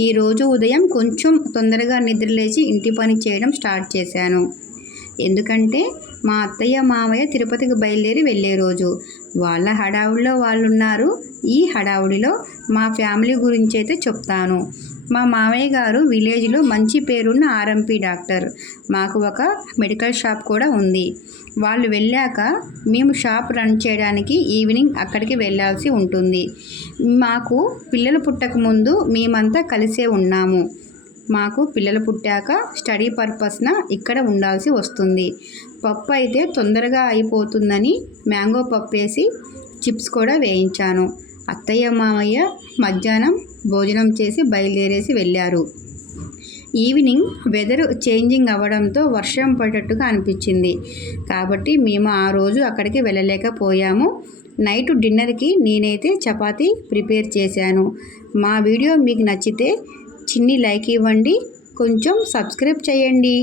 ఈరోజు ఉదయం కొంచెం తొందరగా నిద్రలేచి ఇంటి పని చేయడం స్టార్ట్ చేశాను. ఎందుకంటే మా అత్తయ్య మామయ్య తిరుపతికి బయలుదేరి వెళ్ళే రోజు. వాళ్ళ హడావుడిలో వాళ్ళున్నారు. ఈ హడావుడిలో మా ఫ్యామిలీ గురించి అయితే చెప్తాను. మా మామయ్య గారు విలేజ్లో మంచి పేరున్న ఆర్ఎంపీ డాక్టర్. మాకు ఒక మెడికల్ షాప్ కూడా ఉంది. వాళ్ళు వెళ్ళాక మేము షాప్ రన్ చేయడానికి ఈవినింగ్ అక్కడికి వెళ్ళాల్సి ఉంటుంది. మాకు పిల్లలు పుట్టకముందు మేమంతా కలిసే ఉన్నాము. మాకు పిల్లలు పుట్టాక స్టడీ పర్పస్న ఇక్కడ ఉండాల్సి వస్తుంది. పప్పు అయితే తొందరగా అయిపోతుందని మ్యాంగో పప్పు వేసి చిప్స్ కూడా వేయించాను. అత్తయ్య మామయ్య మధ్యాహ్నం భోజనం చేసి బయలుదేరేసి వెళ్ళారు. ఈవినింగ్ వెదర్ చేంజింగ్ అవ్వడంతో వర్షం పడేటట్టుగా అనిపించింది. కాబట్టి మేము ఆ రోజు అక్కడికి వెళ్ళలేకపోయాము. నైట్ డిన్నర్కి నేనైతే చపాతీ ప్రిపేర్ చేశాను. మా వీడియో మీకు నచ్చితే చిన్ని లైక్ ఇవ్వండి, కొంచెం సబ్స్క్రైబ్ చేయండి.